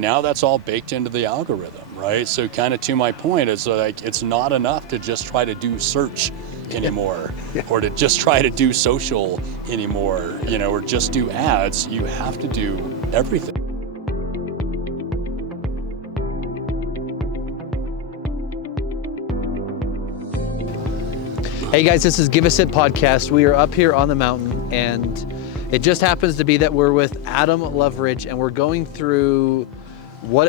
Now that's all baked into the algorithm, right? So kind of to my point, it's like it's not enough to just try to do search anymore or to just try to do social anymore, or just do ads. You have to do everything. Hey guys, this is Give a Sit podcast. We are up here on the mountain, and it just happens to be that we're with Adam Loveridge, and we're going through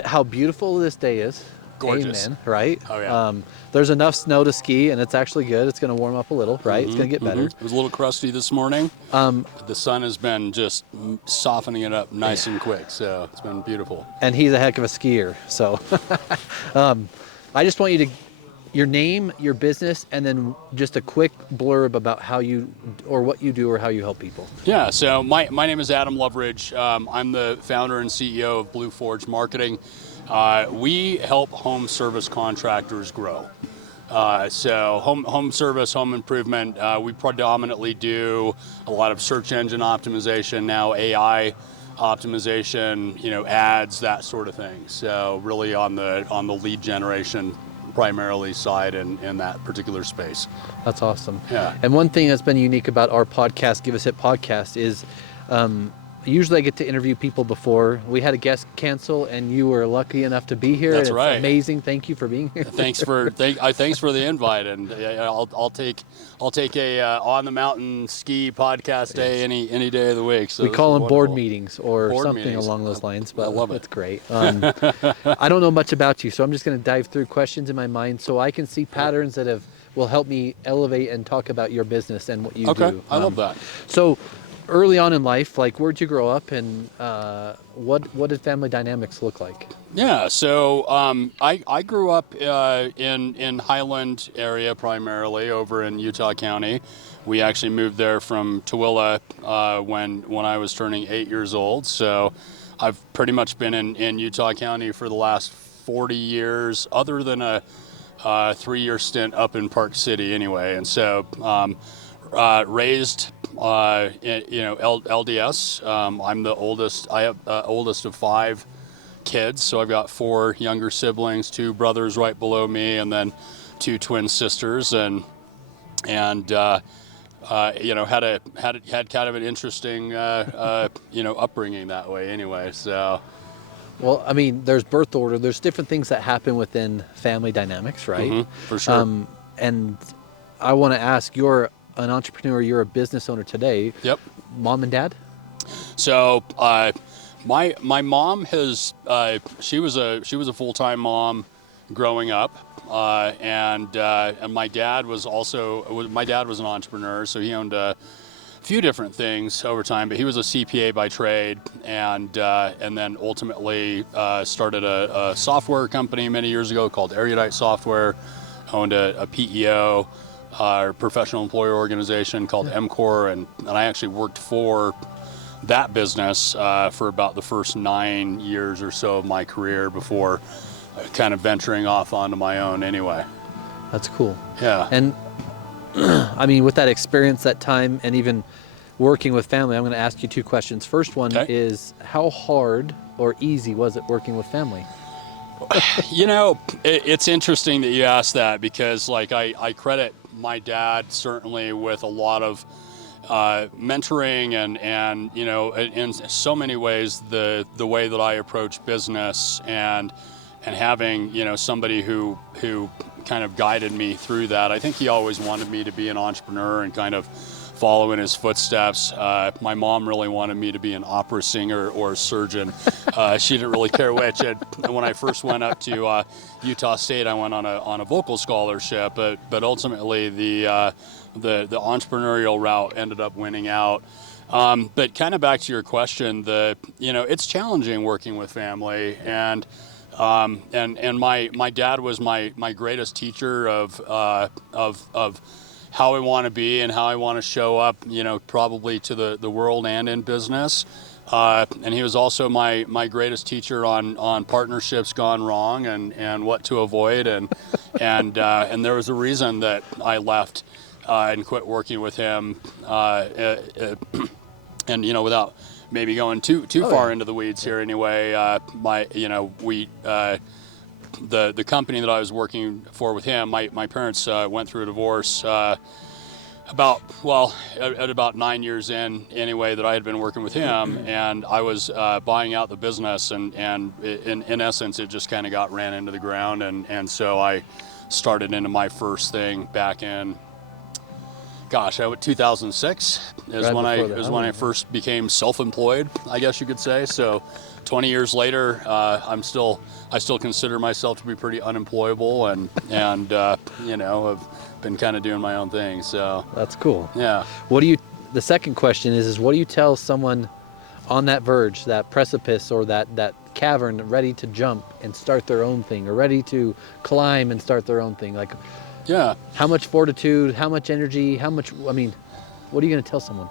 how beautiful this day is. Gorgeous. Amen, right? Oh yeah. There's enough snow to ski, and it's actually good. It's going to warm up a little, right? It's going to get better. It was a little crusty this morning. The sun has been just softening it up nice and quick, so it's been beautiful. And he's a heck of a skier, so I just want you to your name, your business, and then just a quick blurb about how you or what you do or how you help people. Yeah, so my name is Adam Loveridge. I'm the founder and CEO of Blue Forge Marketing. We help home service contractors grow. So home service, home improvement, we predominantly do a lot of search engine optimization, now AI optimization, ads, that sort of thing. So really on the lead generation primarily side in that particular space. That's awesome. Yeah. And one thing that's been unique about our podcast, Give a Sit podcast, is usually I get to interview people before. We had a guest cancel, and you were lucky enough to be here. That's right. It's amazing. Thank you for being here. Thanks for the invite, and I'll take a on the mountain ski podcast day any day of the week. So we call them board wonderful. Meetings or Board something meetings. along those lines, but I love it. it's great. I don't know much about you, so I'm just going to dive through questions in my mind so I can see patterns that will help me elevate and talk about your business and what you do. Okay, I love that. So early on in life, where'd you grow up, and what did family dynamics look like? Yeah, so I grew up in Highland area primarily over in Utah County. We actually moved there from Tooele when I was turning 8 years old. So I've pretty much been in Utah County for the last 40 years, other than a 3-year stint up in Park City anyway. And so raised LDS. I'm the oldest. I have oldest of 5 kids, so I've got 4 younger siblings, 2 brothers right below me, and then 2 twin sisters, and had kind of an interesting upbringing that way anyway. So. Well, I mean, there's birth order. There's different things that happen within family dynamics, right? Mm-hmm, for sure. And I want to ask, you're an entrepreneur, you're a business owner today. Yep. Mom and dad? So my mom has she was a full-time mom growing up, and my dad was an entrepreneur, so he owned a few different things over time, but he was a CPA by trade, and then ultimately started a software company many years ago called Erudite Software, owned a PEO, our professional employer organization called MCOR, and I actually worked for that business for about the first 9 years or so of my career before kind of venturing off onto my own anyway. That's cool. Yeah. And I mean, with that experience, that time, and even working with family, I'm going to ask you 2 questions. First one is, how hard or easy was it working with family? It's interesting that you asked that, because I credit my dad certainly with a lot of mentoring and in so many ways the way that I approach business and having somebody who kind of guided me through that. I think he always wanted me to be an entrepreneur and kind of follow in his footsteps. My mom really wanted me to be an opera singer or a surgeon. She didn't really care which. And when I first went up to Utah State, I went on a vocal scholarship, but ultimately the entrepreneurial route ended up winning out. But kind of back to your question, it's challenging working with family, and my dad was my greatest teacher of how I want to be and how I want to show up, probably to the world and in business. And he was also my greatest teacher on partnerships gone wrong and what to avoid. And there was a reason that I left and quit working with him. And without maybe going too Oh, far yeah. into the weeds here anyway. The company that I was working for with him, my parents went through a divorce at about 9 years in anyway that I had been working with him, and I was buying out the business, and in essence it just kind of ran into the ground, and so I started into my first thing back in 2006 is Right when before I first became self-employed, I guess you could say. So 20 years later, I still consider myself to be pretty unemployable, and have been kind of doing my own thing. So That's cool. yeah. The second question is what do you tell someone on that verge, that precipice, or that cavern, ready to jump and start their own thing, or ready to climb and start their own thing? Like, Yeah. how much fortitude, how much energy, what are you going to tell someone?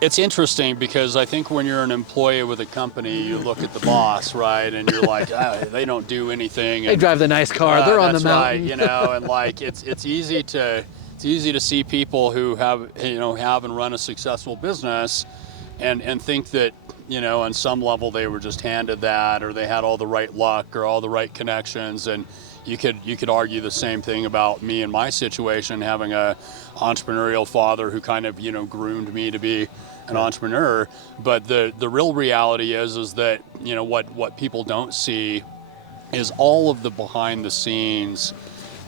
It's interesting because I think when you're an employee with a company, you look at the boss, right, and you're like, they don't do anything. They drive the nice car, they're on the mountain. Right, and like it's easy to see people who have and run a successful business, and think that on some level they were just handed that, or they had all the right luck or all the right connections. And you could argue the same thing about me and my situation, having a entrepreneurial father who kind of groomed me to be an entrepreneur. But the real reality is that what people don't see is all of the behind the scenes,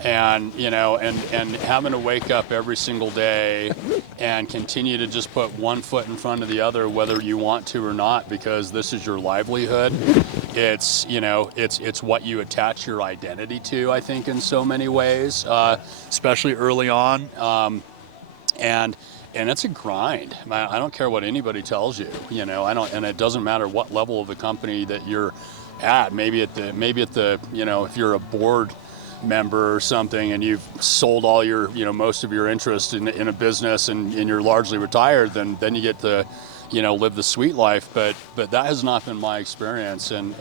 and having to wake up every single day and continue to just put one foot in front of the other, whether you want to or not, because this is your livelihood. It's what you attach your identity to, I think, in so many ways, especially early on, and it's a grind. I don't care what anybody tells you, and it doesn't matter what level of the company that you're at. Maybe at the if you're a board member or something and you've sold all your most of your interest in a business, and you're largely retired, then you get to live the sweet life. But that has not been my experience, and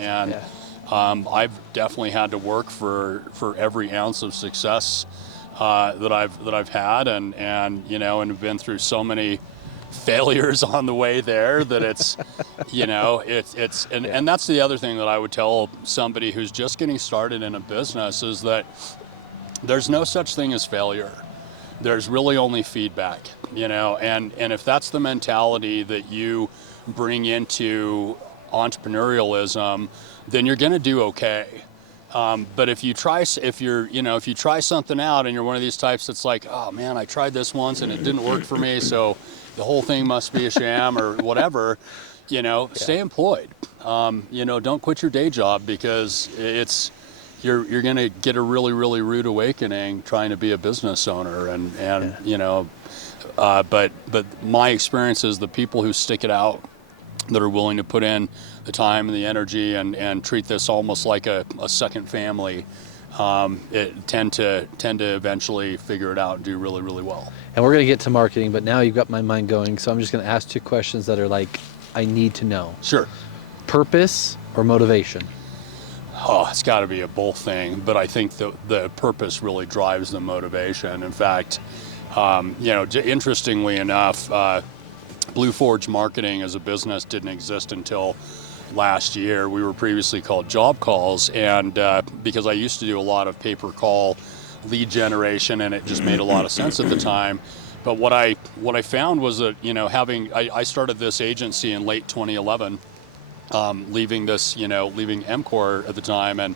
I've definitely had to work for every ounce of success that I've had, and have been through so many failures on the way there that it's and that's the other thing that I would tell somebody who's just getting started in a business, is that there's no such thing as failure. There's really only feedback, and if that's the mentality that you bring into entrepreneurialism, then you're going to do okay. But if you try something out and you're one of these types that's like, oh man, I tried this once and it didn't work for me, so the whole thing must be a sham or whatever, stay employed. Don't quit your day job, because you're going to get a really, really rude awakening trying to be a business owner. But my experience is the people who stick it out, that are willing to put in the time and the energy and treat this almost like a second family, tend to eventually figure it out and do really, really well. And we're going to get to marketing, but now you've got my mind going, so I'm just going to ask two questions that are like, I need to know. Sure. Purpose or motivation? Oh, it's got to be a both thing, but I think the purpose really drives the motivation. In fact, interestingly enough, Blue Forge Marketing as a business didn't exist until last year. We were previously called Job Calls, and because I used to do a lot of pay-per-call lead generation, and it just made a lot of sense at the time. But what I found was that I started this agency in late 2011, leaving MCOR at the time, and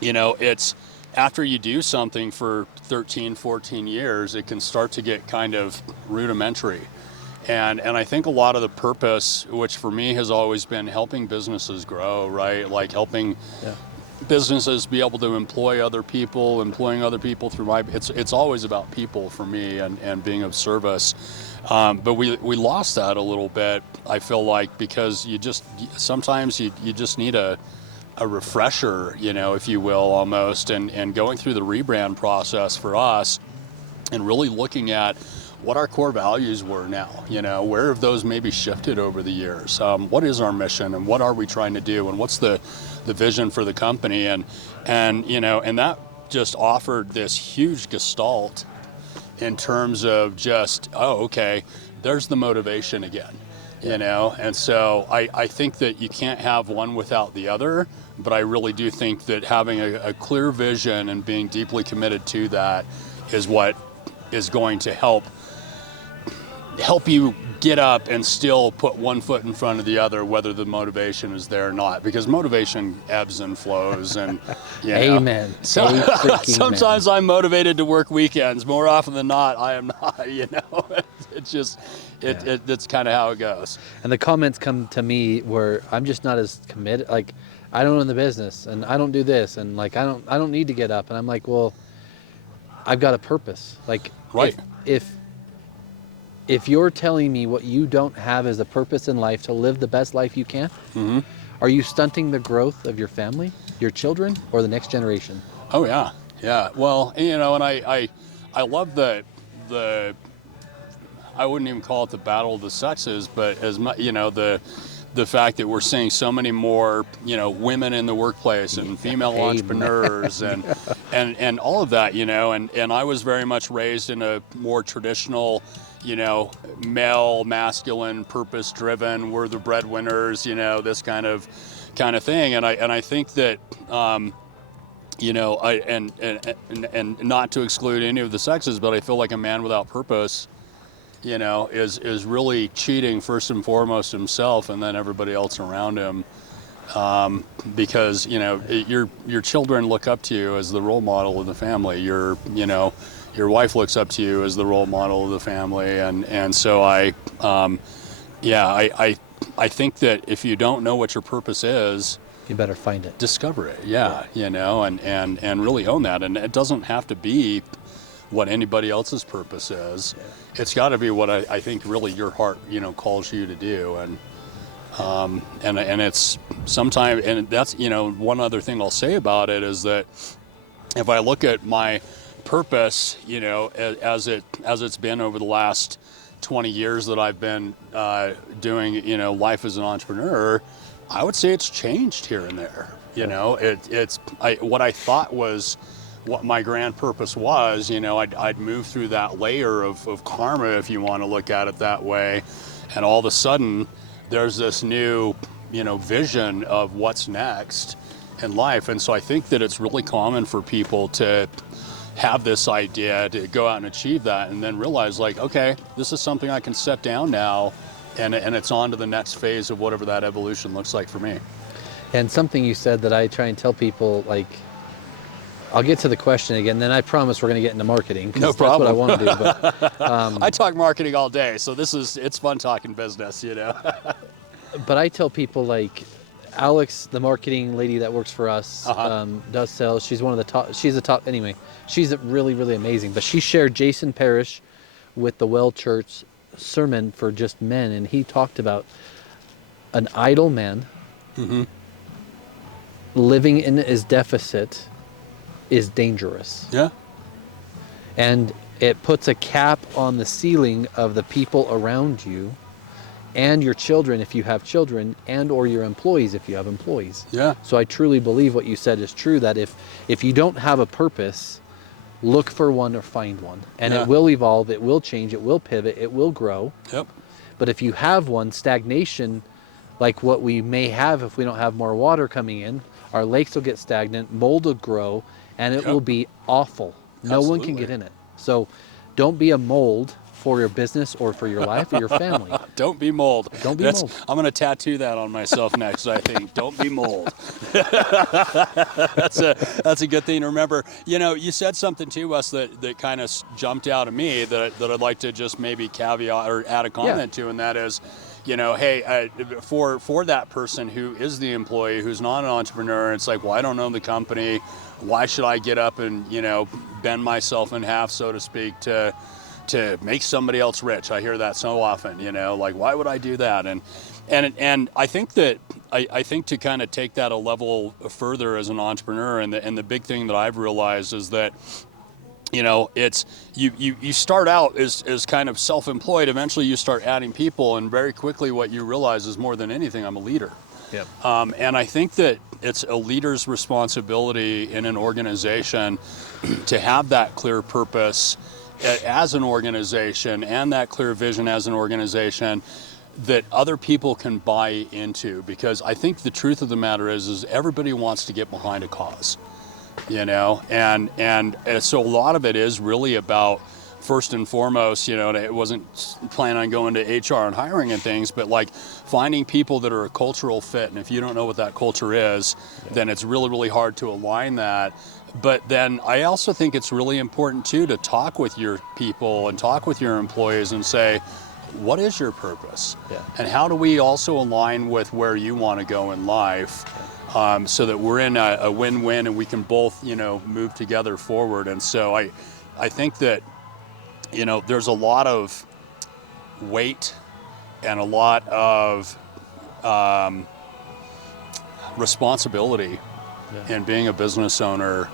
it's after you do something for 13, 14 years, it can start to get kind of rudimentary. And I think a lot of the purpose, which for me has always been helping businesses grow, right? Like helping businesses be able to employing other people through it's always about people for me, and being of service. But we lost that a little bit, I feel like, because sometimes you just need a refresher, if you will, almost, and going through the rebrand process for us and really looking at what our core values were now, where have those maybe shifted over the years? What is our mission, and what are we trying to do, and what's the vision for the company? And that just offered this huge gestalt in terms of just, oh, okay, there's the motivation again, you know? And so I think that you can't have one without the other, but I really do think that having a clear vision and being deeply committed to that is what is going to help you get up and still put one foot in front of the other, whether the motivation is there or not, because motivation ebbs and flows. And you know, Amen. so sometimes Amen. I'm motivated to work weekends. More often than not, I am not. You know, it's just it's kind of how it goes. And the comments come to me where I'm just not as committed. Like, I don't own the business, and I don't do this, and like I don't need to get up. And I'm like, well, I've got a purpose. Like, Right. if you're telling me what you don't have as a purpose in life to live the best life you can, are you stunting the growth of your family, your children, or the next generation? Oh yeah, yeah. Well, you know, and I love the I wouldn't even call it the battle of the sexes, but as much, you know, the fact that we're seeing so many more, you know, women in the workplace and female Amen. entrepreneurs and all of that, you know, and I was very much raised in a more traditional, you know, male, masculine, purpose driven, we're the breadwinners, you know, this kind of thing. And I think that, you know, and not to exclude any of the sexes, but I feel like a man without purpose, you know, is really cheating first and foremost himself and then everybody else around him, because, you know, your children look up to you as the role model of the family. Your wife looks up to you as the role model of the family, and so I think that if you don't know what your purpose is, You better find it. discover it. Yeah, you know, and really own that. And it doesn't have to be what anybody else's purpose is. It's got to be what I think really your heart, you know, calls you to do. And it's sometimes, and that's, you know, one other thing I'll say about it is that if I look at my purpose, you know, as it's been over the last 20 years that I've been doing, you know, life as an entrepreneur, I would say it's changed here and there. You know, what I thought was what my grand purpose was, you know, I'd move through that layer of karma, if you want to look at it that way, and all of a sudden there's this new, you know, vision of what's next in life. And so I think that it's really common for people to have this idea to go out and achieve that and then realize, like, okay, this is something I can set down now, and it's on to the next phase of whatever that evolution looks like for me. And something you said that I try and tell people, like, I'll get to the question again, then I promise we're going to get into marketing. No problem. That's what I want to do. But, I talk marketing all day, so it's fun talking business, you know. but I tell people, like, Alex, the marketing lady that works for us, does sales. She's one of the top. She's the top. Anyway, she's really, really amazing. But she shared Jason Parrish with the Well Church sermon for just men, and he talked about an idle man living in his deficit is dangerous. Yeah. And it puts a cap on the ceiling of the people around you and your children if you have children, and or your employees if you have employees. Yeah. So I truly believe what you said is true, that if you don't have a purpose, look for one or find one. And it will evolve, it will change, it will pivot, it will grow. Yep. But if you have one, stagnation, like what we may have if we don't have more water coming in, our lakes will get stagnant, mold will grow, and it will be awful. No one can get in it. So don't be a mold for your business or for your life or your family. Don't be mold. Don't be mold. I'm going to tattoo that on myself next, I think. Don't be mold. That's a good thing to remember. You know, you said something to us that kind of jumped out at me that I'd like to just maybe caveat or add a comment to, and that is, you know, hey, for that person who is the employee, who's not an entrepreneur, it's like, well, I don't know the company. Why should I get up and, you know, bend myself in half, so to speak, to make somebody else rich? I hear that so often, you know, like, why would I do that? And I think that I think to kind of take that a level further as an entrepreneur, and the big thing that I've realized is that, you know, it's you start out as kind of self-employed. Eventually you start adding people, and very quickly what you realize is, more than anything, I'm a leader. Yep. And I think that it's a leader's responsibility in an organization to have that clear purpose as an organization, and that clear vision as an organization that other people can buy into. Because I think the truth of the matter is everybody wants to get behind a cause, you know, and so a lot of it is really about, first and foremost, you know, it wasn't planning on going to HR and hiring and things, but like finding people that are a cultural fit. And if you don't know what that culture is, then it's really, really hard to align that. But then I also think it's really important too to talk with your people and talk with your employees and say, what is your purpose? Yeah. And how do we also align with where you want to go in life? So that we're in a win-win and we can both, you know, move together forward. And so I think that, you know, there's a lot of weight and a lot of responsibility in being a business owner,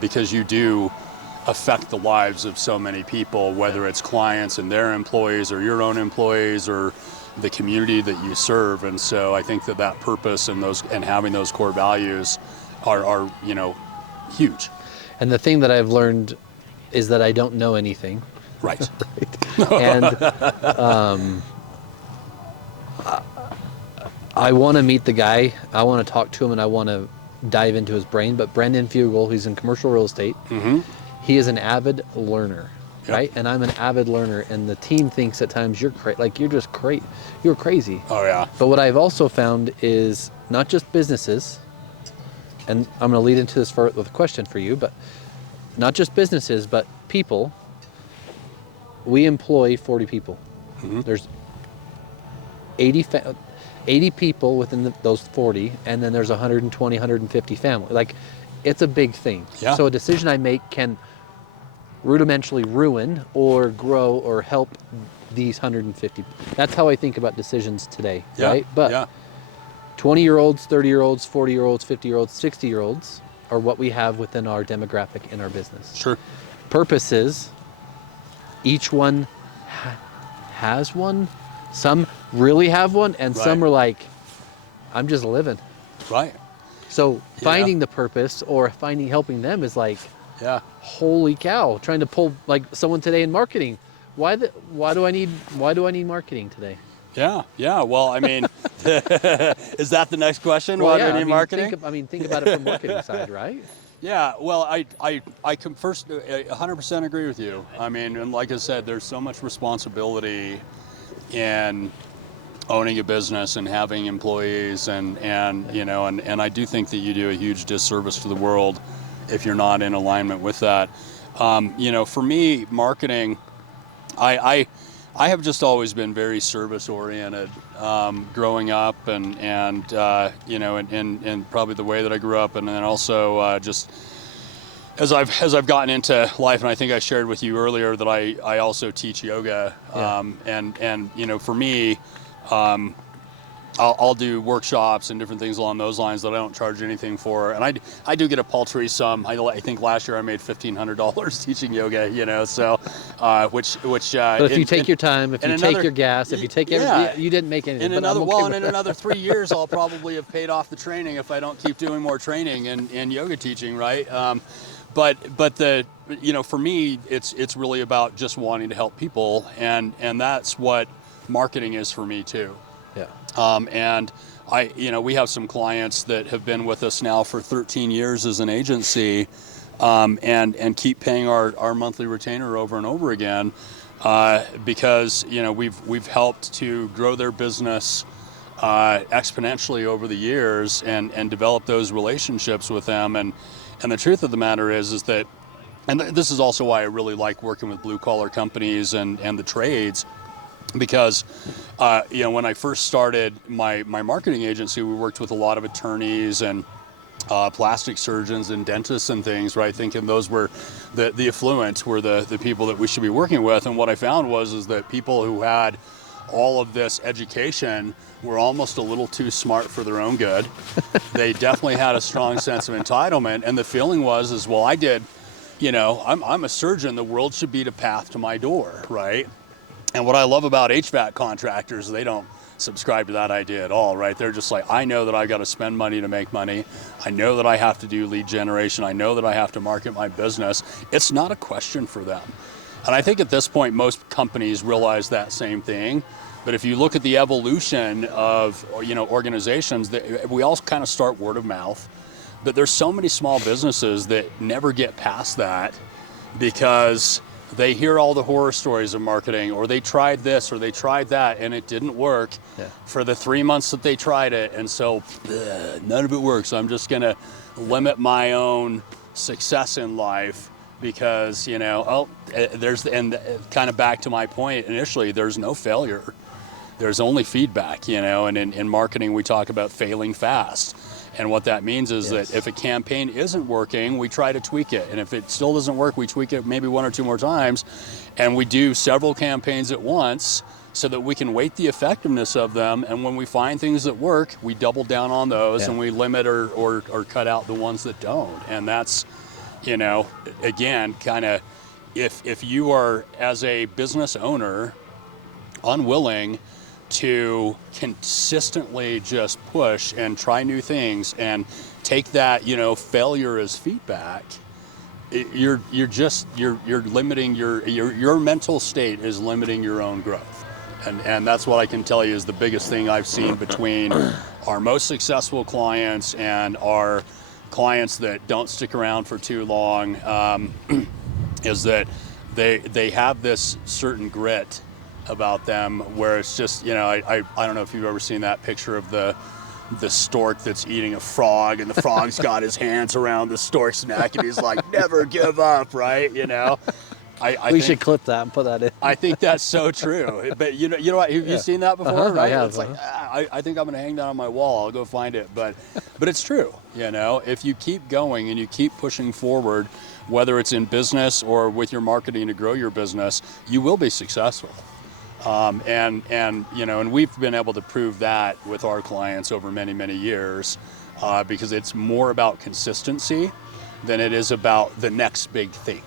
because you do affect the lives of so many people, whether it's clients and their employees or your own employees or the community that you serve. And so I think that purpose and having those core values are, you know, huge. And the thing that I've learned is that I don't know anything. Right. And I want to meet the guy. I want to talk to him and I want to dive into his brain. But Brendan Fugel, he's in commercial real estate. Mm-hmm. He is an avid learner, Yep. right? And I'm an avid learner. And the team thinks at times you're just crazy. You're crazy. Oh, yeah. But what I've also found is not just businesses, and I'm going to lead into this with a question for you, but not just businesses, but people. We employ 40 people. Mm-hmm. There's 80 people within those 40, and then there's 120, 150 family. Like, it's a big thing. Yeah. So a decision I make can rudimentally ruin or grow or help these 150. That's how I think about decisions today, Yeah. right? But yeah. 20-year-olds, 30-year-olds, 40-year-olds, 50-year-olds, 60-year-olds are what we have within our demographic in our business. Sure. Purposes, each one has one. Some really have one, and some are like, I'm just living. Right. So finding the purpose or helping them is like, Yeah. holy cow, trying to pull like someone today in marketing. Why do I need marketing today? Yeah. Yeah. Well, I mean, is that the next question? Well, Why do yeah, we need marketing? Think about it from marketing side, right? Yeah, well, I can first 100% agree with you. I mean, and like I said, there's so much responsibility in owning a business and having employees, and you know, and I do think that you do a huge disservice to the world if you're not in alignment with that. You know, for me, marketing, I have just always been very service oriented, growing up, and you know, and probably the way that I grew up, and then also just as I've gotten into life, and I think I shared with you earlier that I also teach yoga, and you know, for me, I'll do workshops and different things along those lines that I don't charge anything for, and I do get a paltry sum. I think last year I made $1,500 teaching yoga, you know, so which But if you take your time, if you take your gas, if you take everything, you didn't make anything. In another 3 years, I'll probably have paid off the training if I don't keep doing more training and yoga teaching, right? But the, you know, for me, it's really about just wanting to help people, and that's what marketing is for me too. Yeah. And you know, we have some clients that have been with us now for 13 years as an agency, and keep paying our monthly retainer over and over again, because, you know, we've helped to grow their business exponentially over the years and develop those relationships with them. And the truth of the matter is that, and this is also why I really like working with blue collar companies and the trades, because you know, when I first started my marketing agency, we worked with a lot of attorneys and plastic surgeons and dentists and things, right? Thinking those were the affluent, were the people that we should be working with. And what I found is that people who had all of this education were almost a little too smart for their own good. They definitely had a strong sense of entitlement, and the feeling was, well, I did, you know, I'm a surgeon, the world should be the path to my door, right? And what I love about HVAC contractors, they don't subscribe to that idea at all, right? They're just like, I know that I got to spend money to make money. I know that I have to do lead generation. I know that I have to market my business. It's not a question for them. And I think at this point, most companies realize that same thing. But if you look at the evolution of, organizations, we all kind of start word of mouth. But there's so many small businesses that never get past that because they hear all the horror stories of marketing, or they tried this or they tried that and it didn't work for the 3 months that they tried it. And so none of it works. So I'm just going to limit my own success in life because, kind of back to my point initially, there's no failure. There's only feedback, and in marketing, we talk about failing fast. And what that means is that if a campaign isn't working, we try to tweak it. And if it still doesn't work, we tweak it maybe 1 or 2 more times. And we do several campaigns at once so that we can weight the effectiveness of them. And when we find things that work, we double down on those and we limit or cut out the ones that don't. And that's, again, kind of if you are, as a business owner, unwilling to consistently just push and try new things and take that, failure as feedback, you're limiting your mental state is limiting your own growth. And that's what I can tell you is the biggest thing I've seen between our most successful clients and our clients that don't stick around for too long, is that they have this certain grit about them where it's just, I don't know if you've ever seen that picture of the stork that's eating a frog and the frog's got his hands around the stork's neck and he's like, never give up, right? We should clip that and put that in. I think that's so true. But you know what? Have you seen that before? Right? I have. It's like, I think I'm going to hang that on my wall. I'll go find it. But it's true. If you keep going and you keep pushing forward, whether it's in business or with your marketing to grow your business, you will be successful. And we've been able to prove that with our clients over many, many years, because it's more about consistency than it is about the next big thing.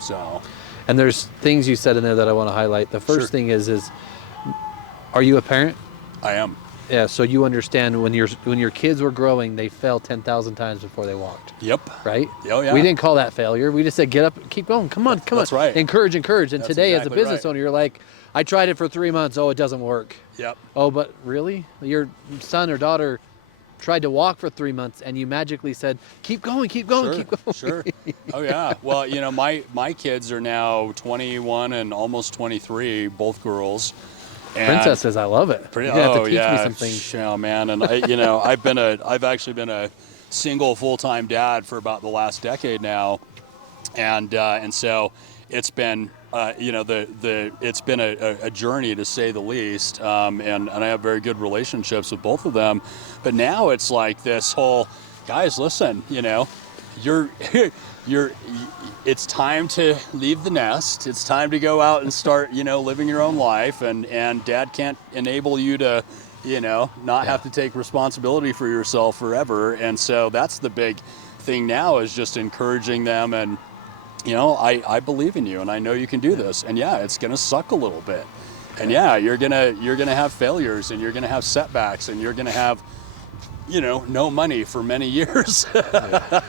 So, and there's things you said in there that I want to highlight. The first thing is are you a parent? I am. Yeah. So you understand when your kids were growing, they fell 10,000 times before they walked. Yep. Right? Oh, yeah. We didn't call that failure. We just said, get up, keep going. Come on. That's right. Encourage. And That's today, as a exactly business right. owner, you're like, I tried it for 3 months. Oh, it doesn't work. Yep. Oh, but really? Your son or daughter tried to walk for 3 months and you magically said, keep going. Sure, sure. Oh yeah. Well, my kids are now 21 and almost 23, both girls. And Princesses, I love it. You're gonna have to teach me some things. Yeah, man. And I've actually been a single full-time dad for about the last decade now. And so it's been it's been a journey, to say the least, and I have very good relationships with both of them. But now it's like this whole, guys, listen, it's time to leave the nest. It's time to go out and start, living your own life, and dad can't enable you to, not have to take responsibility for yourself forever. And so that's the big thing now, is just encouraging them and, I believe in you and I know you can do this. And yeah, it's going to suck a little bit. And yeah, you're going to have failures and you're going to have setbacks and you're going to have, no money for many years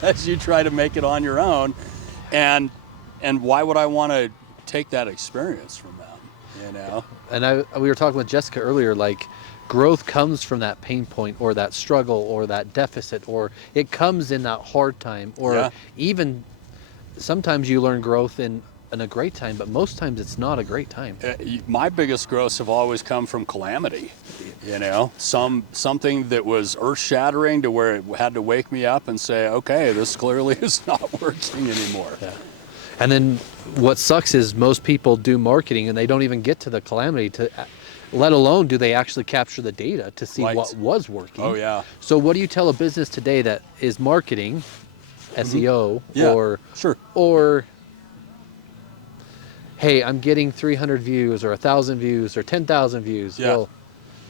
as you try to make it on your own. And why would I want to take that experience from them, And we were talking with Jessica earlier, like, growth comes from that pain point or that struggle or that deficit, or it comes in that hard time, or even sometimes you learn growth in a great time, but most times it's not a great time. My biggest growths have always come from calamity, something that was earth-shattering to where it had to wake me up and say, okay, this clearly is not working anymore. Yeah. And then what sucks is most people do marketing and they don't even get to the calamity, let alone do they actually capture the data to see what was working. Oh, yeah. So what do you tell a business today that is marketing, SEO, or hey, I'm getting 300 views or 1,000 views or 10,000 views. Yeah. Well,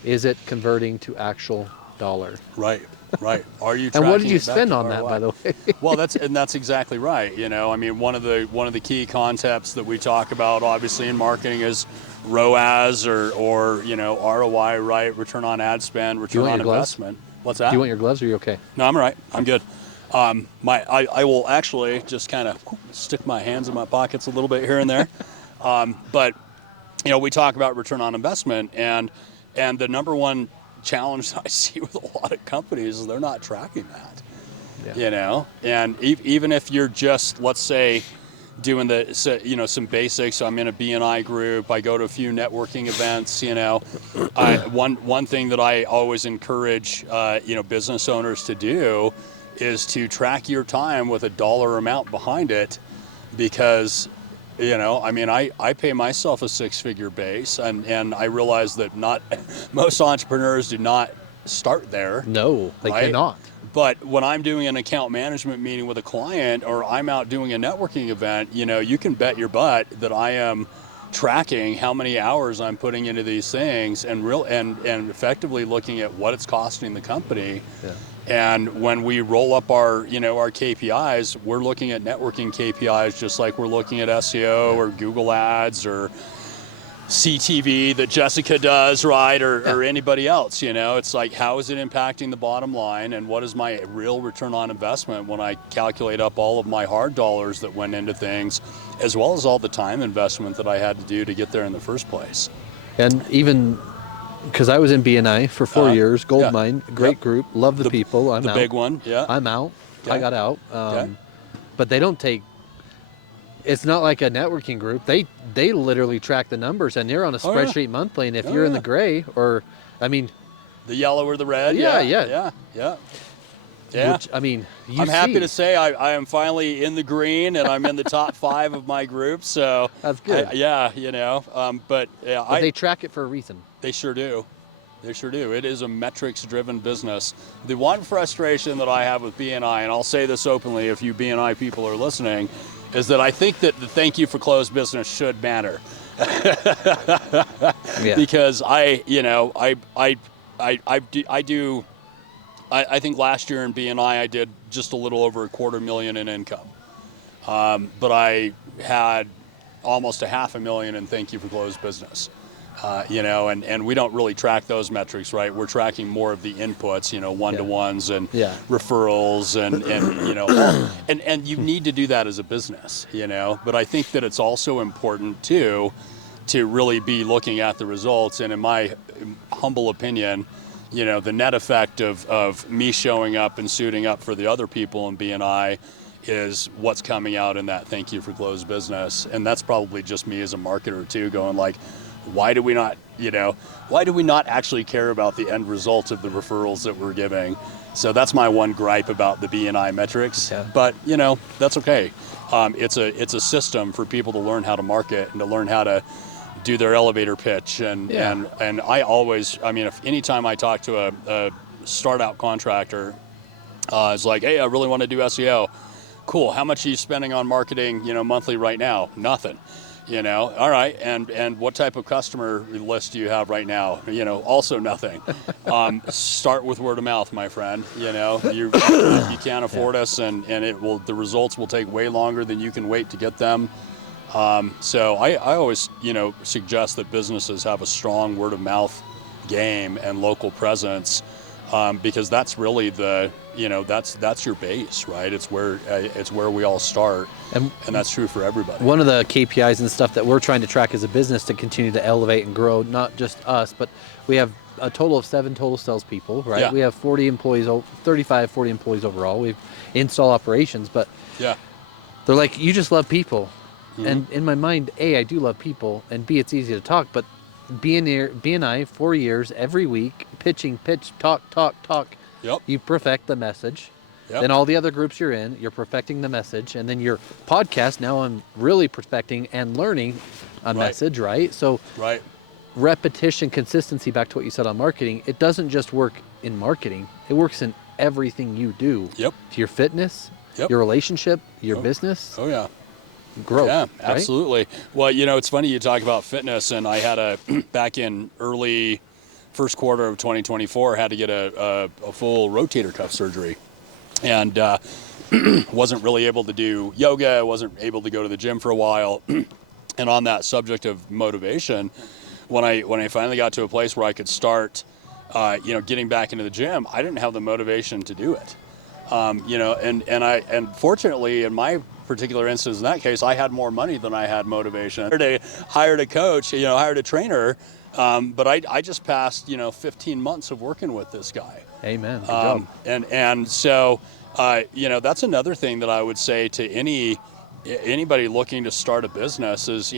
is it converting to actual dollar? Right. Are you? And what did you spend on that, by the way? Well, that's exactly right. One of the key concepts that we talk about, obviously, in marketing is ROAS or ROI, right? Return on ad spend, return on investment. What's that? Do you want your gloves? Or are you okay? No, I'm all right. I'm good. I will actually just kind of stick my hands in my pockets a little bit here and there. But we talk about return on investment, and the number one challenge I see with a lot of companies is they're not tracking that. Yeah. And even if you're just, let's say, doing some basics. So I'm in a BNI group. I go to a few networking events. One thing that I always encourage business owners to do is to track your time with a dollar amount behind it, because I pay myself a six-figure base, and I realize that not most entrepreneurs do not start there. No, they right? cannot. But when I'm doing an account management meeting with a client, or I'm out doing a networking event, you can bet your butt that I am tracking how many hours I'm putting into these things, and effectively looking at what it's costing the company. Yeah. And when we roll up our our KPIs, we're looking at networking KPIs just like we're looking at SEO or Google Ads or CTV that Jessica does, right? Or anybody else, it's like, how is it impacting the bottom line, and what is my real return on investment when I calculate up all of my hard dollars that went into things, as well as all the time investment that I had to do to get there in the first place. And even because I was in BNI for 4 years, Goldmine, great group, love the people. I'm out. The big one, yeah. I'm out. Okay. I got out. Okay. But they don't take. It's not like a networking group. They literally track the numbers, and you're on a spreadsheet monthly. And if you're in the gray, or the yellow or the red, yeah. Which, I'm happy to say I am finally in the green, and I'm in the top 5 of my group. So that's good. But they track it for a reason. They sure do. They sure do. It is a metrics-driven business. The one frustration that I have with BNI, and I'll say this openly if you BNI people are listening, is that I think that the thank you for closed business should matter. Because I think last year in BNI I did just a little over $250,000 in income. But I had almost $500,000 in thank you for closed business. And we don't really track those metrics, right? We're tracking more of the inputs, one-to-ones and referrals and you need to do that as a business, But I think that it's also important too to really be looking at the results. And in my humble opinion, the net effect of me showing up and suiting up for the other people in BNI is what's coming out in that thank you for closed business. And that's probably just me as a marketer too, going like, why do we not actually care about the end results of the referrals that we're giving? So that's my one gripe about the BNI metrics. Yeah. But that's okay. It's a system for people to learn how to market and to learn how to do their elevator pitch. And I always, if anytime I talk to a start out contractor, it's like, hey, I really want to do SEO. Cool. How much are you spending on marketing, monthly right now? Nothing. All right, and what type of customer list do you have right now? Also nothing. Start with word of mouth, my friend. You can't afford us, and the results will take way longer than you can wait to get them. So I always suggest that businesses have a strong word of mouth game and local presence, because that's really that's your base, right? It's where we all start, and that's true for everybody. One of the KPIs and stuff that we're trying to track as a business to continue to elevate and grow, not just us, but we have a total of 7 total salespeople, right? Yeah. We have 40 employees, 40 employees overall. We've install operations, but they're like, you just love people. Mm-hmm. And in my mind, A, I do love people, and B, it's easy to talk, but BNI, 4 years, every week, pitch, talk. Yep. You perfect the message. Yep. Then all the other groups you're in, you're perfecting the message. And then your podcast, now I'm really perfecting and learning a message, right? So repetition, consistency, back to what you said on marketing, it doesn't just work in marketing. It works in everything you do. Yep. To your fitness, your relationship, your business. Oh, yeah. Growth. Yeah, absolutely. Right? Well, it's funny you talk about fitness, and I had back in early first quarter of 2024, had to get a full rotator cuff surgery, and wasn't really able to do yoga, wasn't able to go to the gym for a while. And on that subject of motivation, when I finally got to a place where I could start, getting back into the gym, I didn't have the motivation to do it. And fortunately, in my particular instance, in that case, I had more money than I had motivation. I hired a coach, hired a trainer, but I just passed 15 months of working with this guy. Amen. Good job. And so that's another thing that I would say to anybody looking to start a business is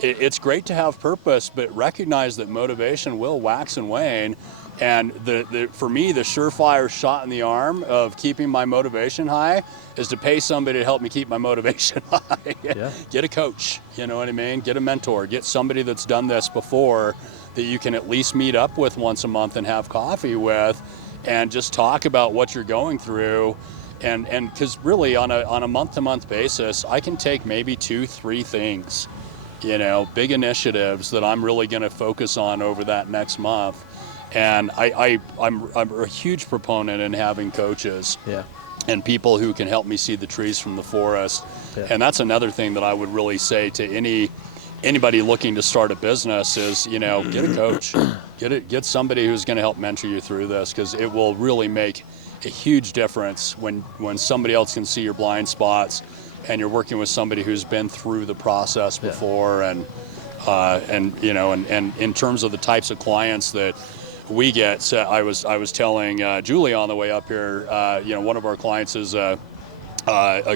it's great to have purpose, but recognize that motivation will wax and wane. And for me, the surefire shot in the arm of keeping my motivation high is to pay somebody to help me keep my motivation high. Yeah. Get a coach, you know what I mean? Get a mentor, get somebody that's done this before that you can at least meet up with once a month and have coffee with and just talk about what you're going through. And because really on a month-to-month basis, I can take maybe 2-3 things, big initiatives that I'm really going to focus on over that next month. And I'm a huge proponent in having coaches and people who can help me see the trees from the forest. Yeah. And that's another thing that I would really say to anybody looking to start a business is, get a coach, get somebody who's going to help mentor you through this, because it will really make a huge difference when somebody else can see your blind spots and you're working with somebody who's been through the process before. And in terms of the types of clients that we get, so I was telling Julie on the way up here, one of our clients is a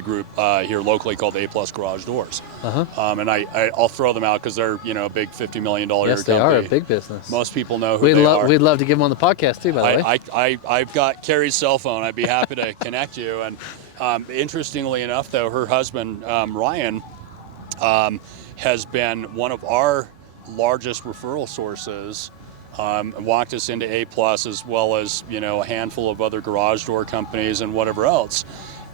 group here locally called A+ Garage Doors. And I'll throw them out because they're a big $50 million yes, company. They are a big business. Most people know who they are. We'd love to give them on the podcast too, by the way. I've got Carrie's cell phone. I'd be happy to connect you. And interestingly enough, though, her husband Ryan has been one of our largest referral sources. Walked us into A+, as well as a handful of other garage door companies and whatever else.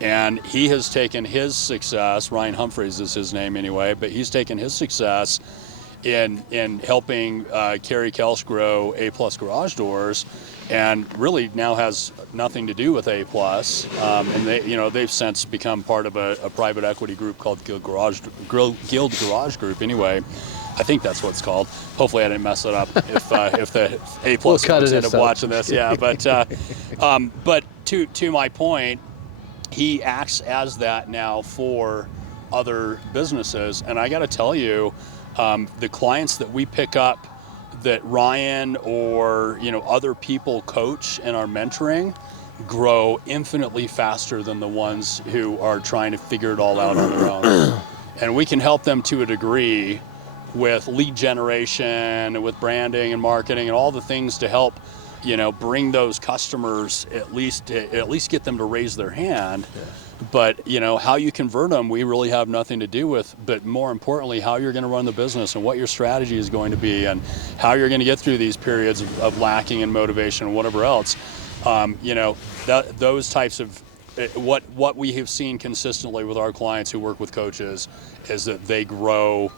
And he has taken his success, Ryan Humphreys is his name anyway, but he's taken his success in helping Carrie Kelsch grow A+ Garage Doors, and really now has nothing to do with A+. And they've since become part of a private equity group called Guild Garage Group anyway. I think that's what it's called. Hopefully I didn't mess it up if the A+ folks end up watching this. Yeah, but to my point, he acts as that now for other businesses. And I got to tell you, the clients that we pick up that Ryan or other people coach and are mentoring grow infinitely faster than the ones who are trying to figure it all out on their own. And we can help them to a degree with lead generation, with branding and marketing and all the things to help, bring those customers, at least get them to raise their hand. Yeah. But, how you convert them, we really have nothing to do with, but more importantly, how you're going to run the business and what your strategy is going to be and how you're going to get through these periods of lacking in motivation and whatever else. Those types of, what we have seen consistently with our clients who work with coaches is that they grow.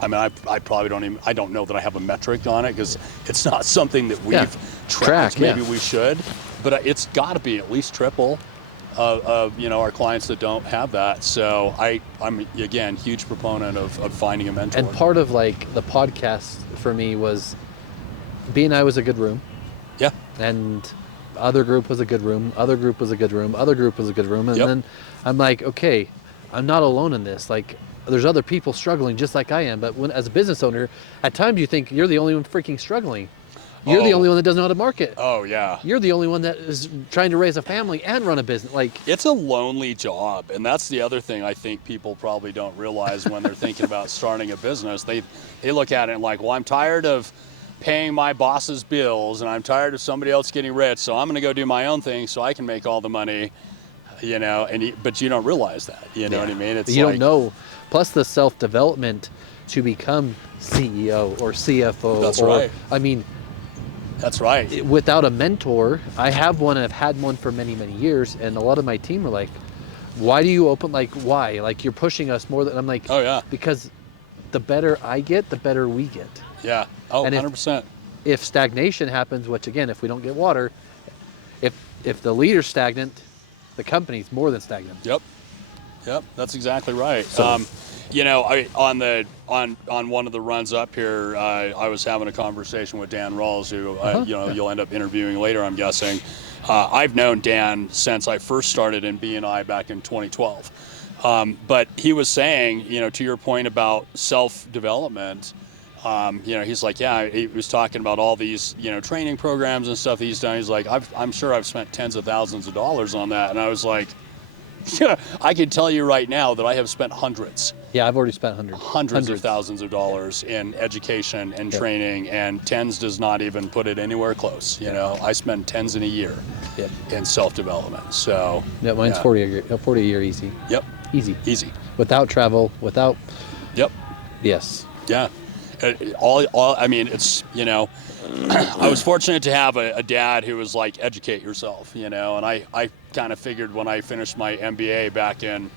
I mean, I probably don't know that I have a metric on it because it's not something that we've tracked. Maybe we should, but it's got to be at least triple of our clients that don't have that. So I'm again huge proponent of finding a mentor. And part of like the podcast for me was B&I was a good room. Yeah. And other group was a good room. Other group was a good room. Other group was a good room. And then I'm like, okay, I'm not alone in this. Like, there's other people struggling just like I am. But as a business owner, at times you think you're the only one freaking struggling. You're the only one that doesn't know how to market. Oh, yeah. You're the only one that is trying to raise a family and run a business. Like, it's a lonely job. And that's the other thing I think people probably don't realize when they're thinking about starting a business. They look at it and like, well, I'm tired of paying my boss's bills and I'm tired of somebody else getting rich, so I'm going to go do my own thing so I can make all the money, but you don't realize that. You know what I mean? It's don't know. Plus the self-development to become CEO or CFO. That's right. I mean, that's right. Without a mentor, I have one and I've had one for many, many years, and a lot of my team are like, why do you open, like, why? Like, you're pushing us more than, I'm like, oh yeah. Because the better I get, the better we get. Yeah. Oh, and 100%. If stagnation happens, which again, if we don't get water, if the leader's stagnant, the company's more than stagnant. Yep. That's exactly right. So, on one of the runs up here, I was having a conversation with Dan Rawls, who you'll end up interviewing later, I'm guessing. I've known Dan since I first started in B&I back in 2012. But he was saying, to your point about self-development, he's like, yeah, he was talking about all these, training programs and stuff he's done. He's like, I'm sure I've spent tens of thousands of dollars on that. And I was like, yeah, I can tell you right now that I have spent hundreds. Yeah, I've already spent Hundreds of thousands of dollars in education and training, and tens does not even put it anywhere close. I spend tens in a year in self-development. So yeah, mine's 40 a year easy. Yep. Easy. Without travel, without. Yep. Yes. Yeah. I mean, it's, I was fortunate to have a dad who was like, educate yourself, and I kind of figured when I finished my MBA back in,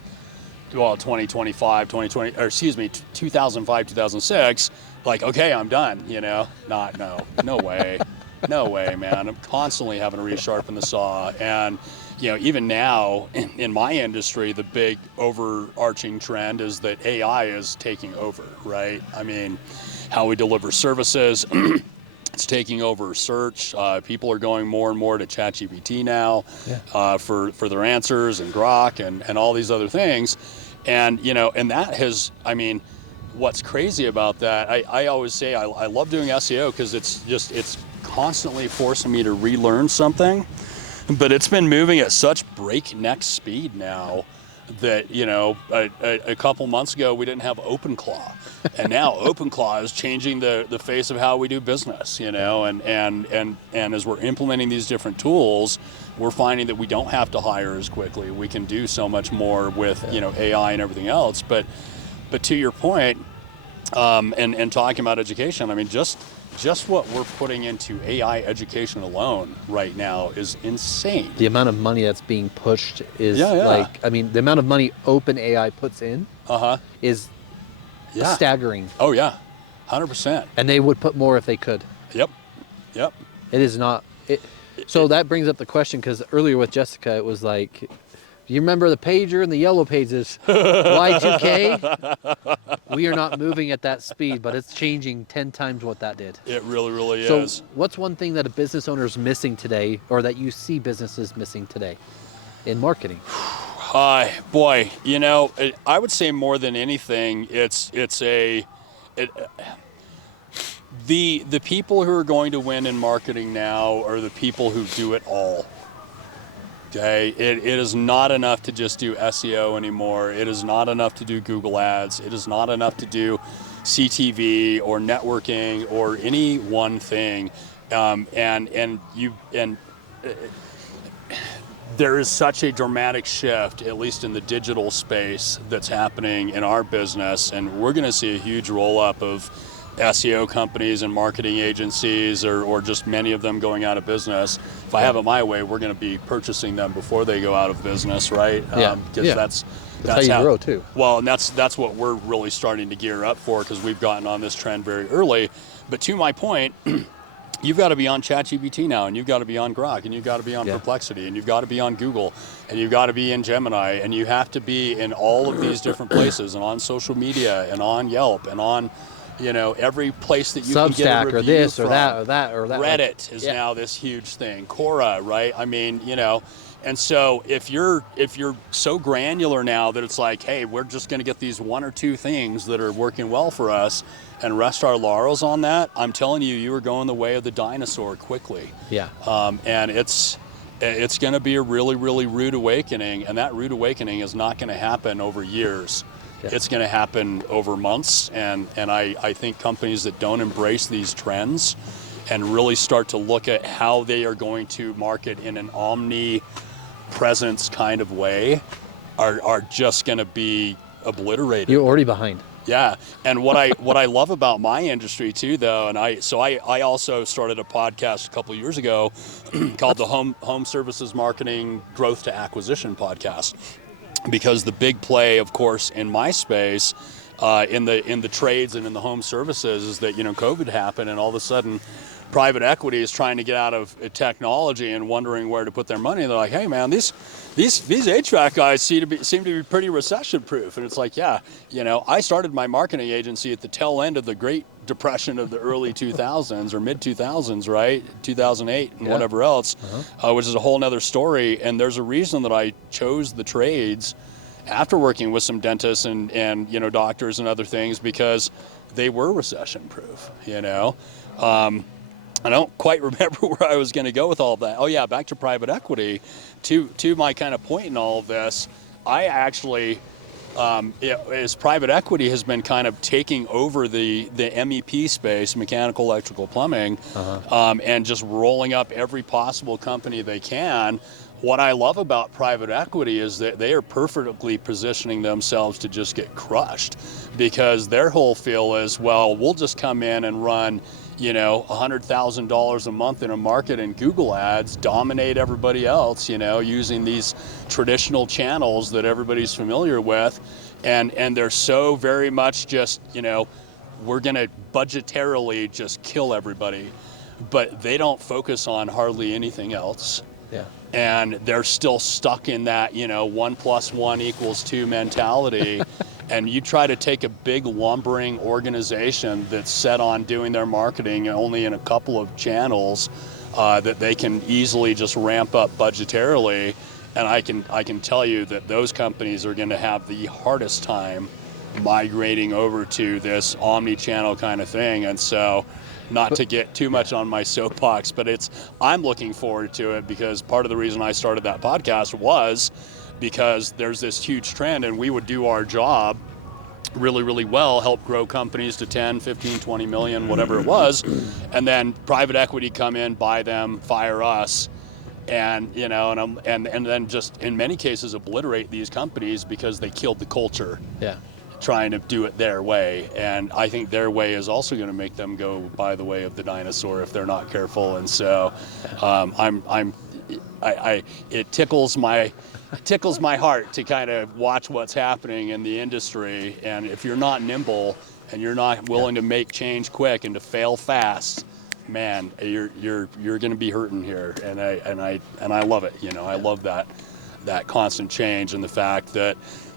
2005, 2020, or excuse me, 2005, 2006, like, okay, I'm done, no way. No way, man. I'm constantly having to resharpen the saw. And, even now in my industry, the big overarching trend is that AI is taking over, right? I mean, how we deliver services, it's taking over search. People are going more and more to ChatGPT now for their answers, and Grok and all these other things. And, and that has, I mean, what's crazy about that, I always say I love doing SEO because it's constantly forcing me to relearn something, but it's been moving at such breakneck speed now that, a couple months ago we didn't have OpenClaw, and now OpenClaw is changing the face of how we do business, and as we're implementing these different tools, we're finding that we don't have to hire as quickly. We can do so much more with, AI and everything else. But to your point, and talking about education, I mean, just what we're putting into AI education alone right now is insane. The amount of money that's being pushed is the amount of money OpenAI puts in is staggering. Oh yeah, 100%. And they would put more if they could. Yep. It is not. So that brings up the question, because earlier with Jessica, it was like, do you remember the pager and the yellow pages? Y2K? We are not moving at that speed, but it's changing 10 times what that did. It really, really so is. What's one thing that a business owner is missing today, or that you see businesses missing today in marketing? Boy, I would say more than anything, the people who are going to win in marketing now are the people who do it all. Okay, it is not enough to just do SEO anymore. It is not enough to do Google Ads. It is not enough to do CTV or networking or any one thing. There is such a dramatic shift, at least in the digital space, that's happening in our business, and we're going to see a huge roll-up of SEO companies and marketing agencies, or just many of them going out of business. If I have it my way, we're going to be purchasing them before they go out of business, right? Because that's how you grow too. Well, and that's what we're really starting to gear up for, because we've gotten on this trend very early. But to my point, you've got to be on ChatGPT now, and you've got to be on Grok, and you've got to be on Perplexity, and you've got to be on Google, and you've got to be in Gemini, and you have to be in all of these different places, and on social media, and on Yelp, and on every place that you can get a review or this from. or that or that or that. Reddit is now this huge thing. Quora, right? I mean, and so if you're so granular now that it's like, hey, we're just going to get these one or two things that are working well for us and rest our laurels on that, I'm telling you, you are going the way of the dinosaur quickly. Yeah. And it's going to be a really, really rude awakening, and that rude awakening is not going to happen over years. Yeah. It's going to happen over months, and I think companies that don't embrace these trends and really start to look at how they are going to market in an omni-presence kind of way are just going to be obliterated. You're already behind. Yeah, and what I love about my industry too, though, and I also started a podcast a couple of years ago called the Home Services Marketing Growth to Acquisition Podcast. Because the big play, of course, in my space, in the trades and in the home services, is that COVID happened, and all of a sudden private equity is trying to get out of technology and wondering where to put their money. They're like, hey man, these HVAC guys seem to be pretty recession proof. And it's like, yeah, I started my marketing agency at the tail end of the Great Depression of the early 2000s or mid 2000s, right? 2008 and whatever else, which is a whole nother story. And there's a reason that I chose the trades after working with some dentists and doctors and other things, because they were recession proof, I don't quite remember where I was going to go with all of that. Oh yeah, back to private equity. To my kind of point in all of this, I actually, as private equity has been kind of taking over the MEP space, mechanical, electrical, plumbing, and just rolling up every possible company they can. What I love about private equity is that they are perfectly positioning themselves to just get crushed, because their whole feel is, well, we'll just come in and run $100,000 a month in a market in Google ads, dominate everybody else, using these traditional channels that everybody's familiar with. And they're so very much just, we're going to budgetarily just kill everybody, but they don't focus on hardly anything else. Yeah. And they're still stuck in that, 1 + 1 = 2 mentality. And you try to take a big lumbering organization that's set on doing their marketing only in a couple of channels that they can easily just ramp up budgetarily. And I can tell you that those companies are going to have the hardest time migrating over to this omni-channel kind of thing. And so, not to get too much on my soapbox, but I'm looking forward to it, because part of the reason I started that podcast was because there's this huge trend, and we would do our job really, really well, help grow companies to 10, 15, 20 million, whatever it was. And then private equity come in, buy them, fire us. And, and then just in many cases obliterate these companies because they killed the culture. Yeah. Trying to do it their way. And I think their way is also going to make them go by the way of the dinosaur if they're not careful. And so it tickles my heart to kind of watch what's happening in the industry. And if you're not nimble and you're not willing to make change quick and to fail fast, man, you're going to be hurting here. And I love it. I love that constant change, and the fact that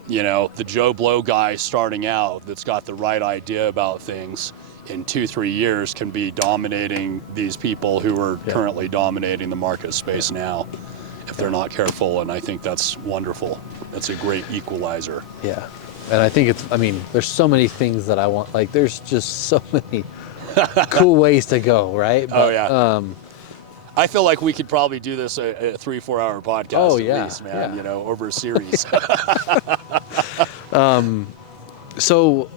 the Joe Blow guy starting out that's got the right idea about things in 2-3 years can be dominating these people who are currently dominating the market space now, if they're not careful. And I think that's wonderful. That's a great equalizer. Yeah. And I think there's so many things that I want, like there's just so many cool ways to go, right? But, I feel like we could probably do this a 3-4 hour podcast at least, man, over a series. So,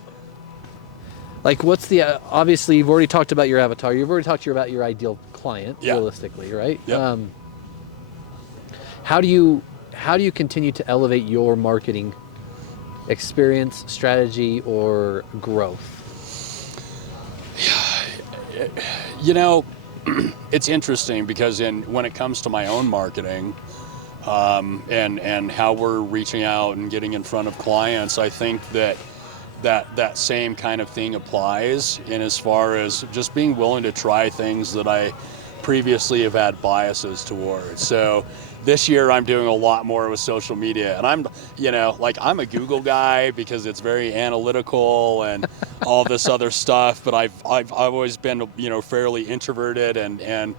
like, what's the, obviously you've already talked about your avatar, you've already talked about your ideal client, realistically, right? Yep. How do you continue to elevate your marketing experience, strategy, or growth? It's interesting because when it comes to my own marketing and how we're reaching out and getting in front of clients, I think that same kind of thing applies in as far as just being willing to try things that I previously have had biases towards. So this year I'm doing a lot more with social media, and I'm a Google guy because it's very analytical and all this other stuff, but I've always been, fairly introverted and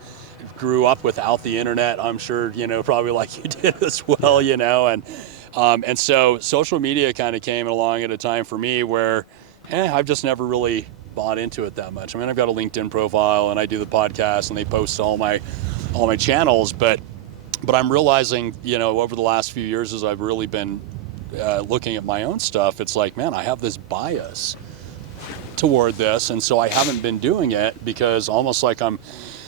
grew up without the internet. I'm sure, probably like you did as well, and so social media kind of came along at a time for me where I've just never really bought into it that much. I've got a LinkedIn profile and I do the podcast and they post all my channels, but I'm realizing, over the last few years as I've really been looking at my own stuff, it's like, man, I have this bias toward this, and so I haven't been doing it because almost like I'm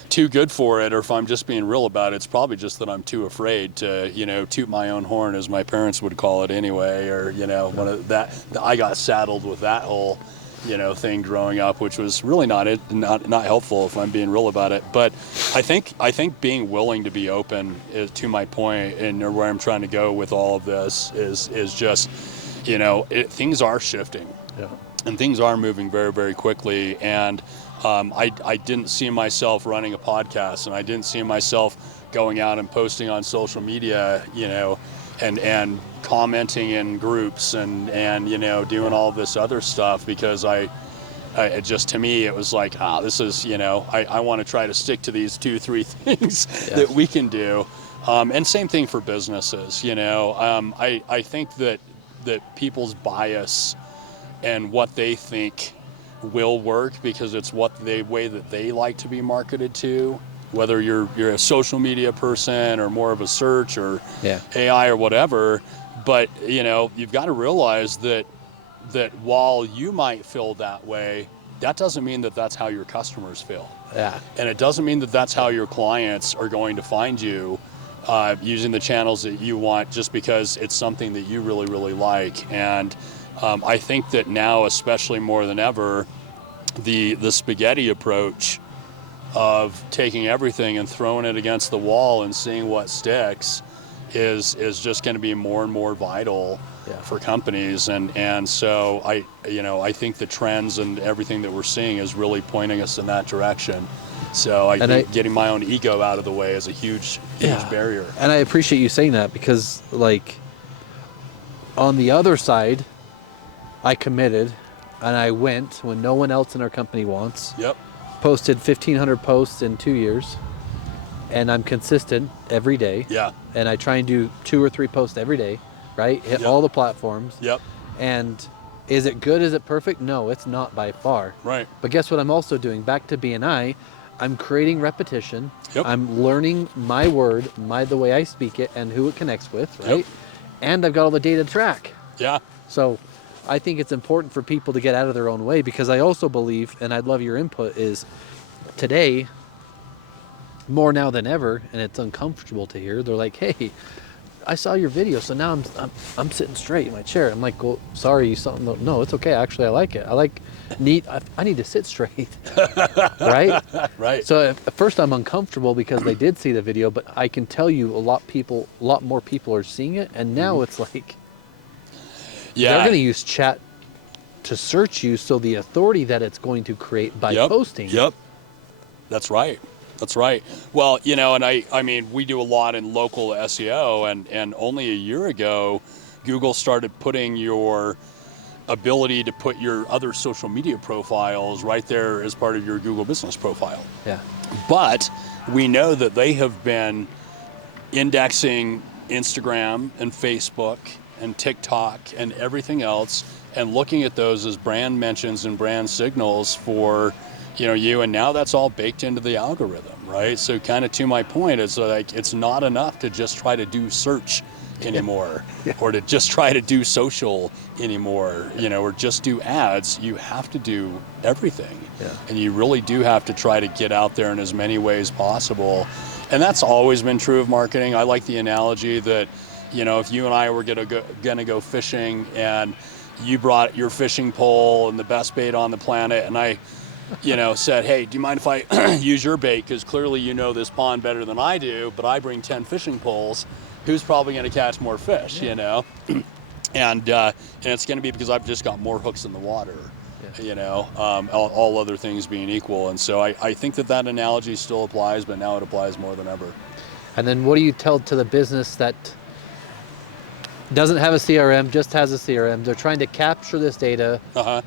too good for it, or if I'm just being real about it, it's probably just that I'm too afraid to, toot my own horn, as my parents would call it anyway, or, I got saddled with that whole thing growing up, which was really not helpful if I'm being real about it. But I think being willing to be open is, to my point, and where I'm trying to go with all of this is just, things are shifting. Yeah. And things are moving very, very quickly. And I didn't see myself running a podcast, and I didn't see myself going out and posting on social media, and commenting in groups and doing all this other stuff, because it just, to me, it was like, this is, I want to try to stick to these 2-3 things that we can do. And same thing for businesses, I think that people's bias and what they think will work, because it's way that they like to be marketed to, whether you're a social media person or more of a search or AI or whatever. But you've got to realize that while you might feel that way, that doesn't mean that that's how your customers feel. And it doesn't mean that that's how your clients are going to find you, using the channels that you want, just because it's something that you really, really like. And I think that now, especially more than ever, the spaghetti approach of taking everything and throwing it against the wall and seeing what sticks is just going to be more and more vital for companies. And so I think the trends and everything that we're seeing is really pointing us in that direction. So I think getting my own ego out of the way is a huge barrier. And I appreciate you saying that, because on the other side, I committed and I went when no one else in our company wants. Posted 1,500 posts in 2 years, and I'm consistent every day. And I try and do 2 or 3 posts every day, right? Hit all the platforms. And is it good? Is it perfect? No, it's not by far. But guess what I'm also doing? Back to BNI, I'm creating repetition. I'm learning my word, the way I speak it, and who it connects with, right? And I've got all the data to track. So I think it's important for people to get out of their own way, because I also believe, and I'd love your input, is today, more now than ever, and it's uncomfortable to hear, they're like, hey, I saw your video, so now I'm sitting straight in my chair. I'm like, well, sorry, you saw, no, it's okay. Actually, I like it. I need to sit straight, right? So at first I'm uncomfortable because they did see the video, but I can tell you a lot more people are seeing it, and now it's like, they're going to use chat to search you, so the authority that it's going to create by posting. That's right. Well, and I mean, we do a lot in local SEO, and only a year ago, Google started putting your ability to put your other social media profiles right there as part of your Google business profile. But we know that they have been indexing Instagram and Facebook and TikTok and everything else, and looking at those as brand mentions and brand signals for you, and now that's all baked into the algorithm, right? So kind of to my point, it's like, it's not enough to just try to do search anymore, or to just try to do social anymore, or just do ads. You have to do everything, and you really do have to try to get out there in as many ways possible. And that's always been true of marketing. I like the analogy that, if you and I were gonna go fishing, and you brought your fishing pole and the best bait on the planet, and I said, hey, do you mind if I use your bait? Because clearly you know this pond better than I do, but I bring 10 fishing poles. Who's probably going to catch more fish, and it's going to be because I've just got more hooks in the water, all other things being equal. And so I think that analogy still applies, but now it applies more than ever. And then what do you tell to the business that doesn't have a CRM, just has a CRM? They're trying to capture this data,